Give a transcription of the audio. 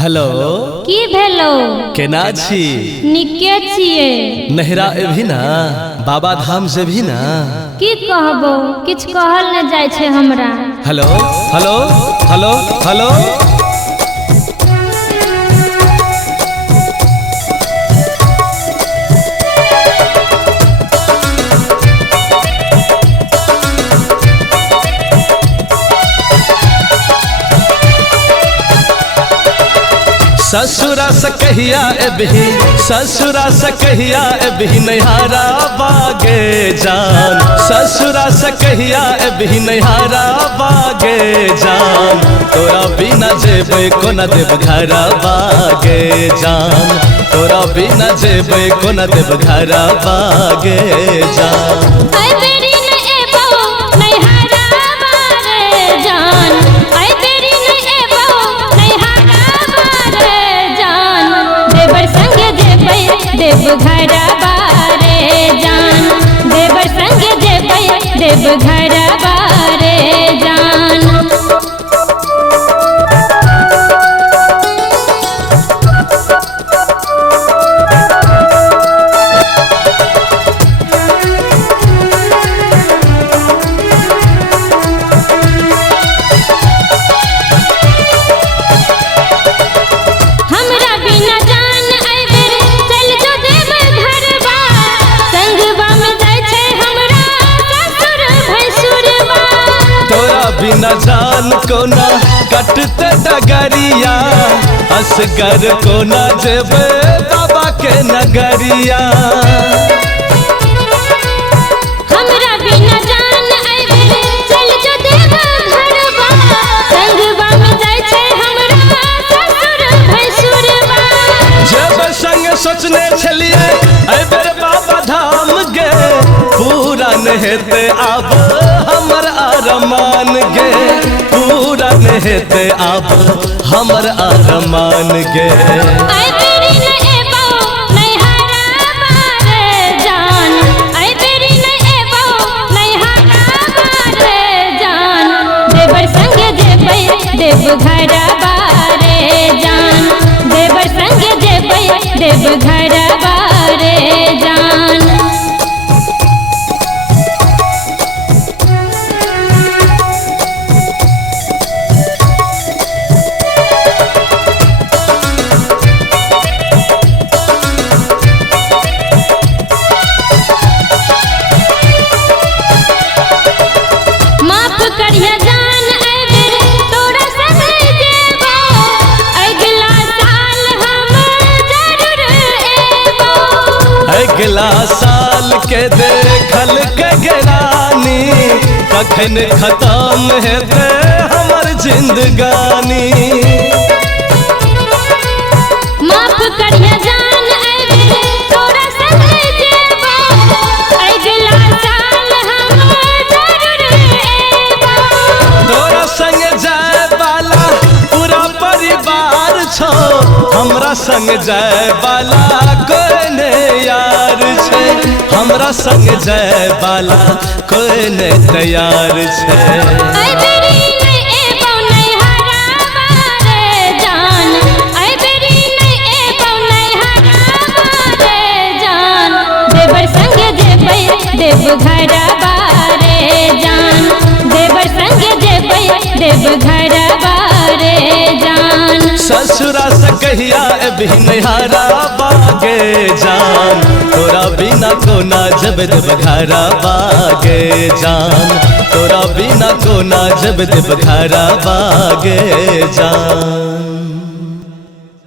Hello की भेलो केना छी? निके छिए। नहिरा एभी ना, बाबा धाम से भी ना। की कहबो, किछ कहल न जाय छे हमरा। हेलो हेलो हेलो हेलो ससुरा से कहिया एबही, ससुरा से कहिया एबही नैहारा बागे जान। ससुरा से कहिया एबही नैहारा बागे जान। तोरा बिना जेबै कोना देव घरा बागे जान। तोरा बिना जेबै कोना देव घरा बागे जान। देव घरा बारे जान, देवर संग जेबै देव घरा बारे जान। बिना जान कोना कटते डगरिया, असगर कोना जेबे बाबा के नगरिया। हमरा बिना जान आइबे चल जो देव घरबा, संगवा में जाय छे हमरा ससुर भैसुरबा। जेबे संग सोचने छलिए एबेर बाबा धाम गे, पूरा न हेते आब हमर अरमान गे। पूरा न हेते आब हमर अरमान गे। आई बेरी न एबो नैहारा बारे जान, आई बेरी न एबो नैहारा बारे जान। देवर संग जेबै देव घरा बारे जान, देवर संग जेबै देव घरा बारे जान। अगला साल के देखल के गरानी, कखन खत्म हेते हमर जिंदगानी। माफ करिया जान आइबे तोरा संग जेबो, अगला साल हम जरूर एबो। तोरा संग जाय वाला पूरा परिवार छो, हमरा संग जाय वाला कोई ने यार छे। हमरा संग जाय वाला कोई ने तैयार छे। आई बेरी नै एबो नैहारा बारे जान, आई बेरी नै एबो नैहारा बारे जान। देवर संग जेबै देव घरा बारे जान, देवर संग जेबै देव घरा बारे जान। ससुरा से कहिया एबही नैहारा बागे जान। तोरा बिना कोना जब देव घरा बागे जान। तोरा बिना कोना जब देव घरा बागे जान।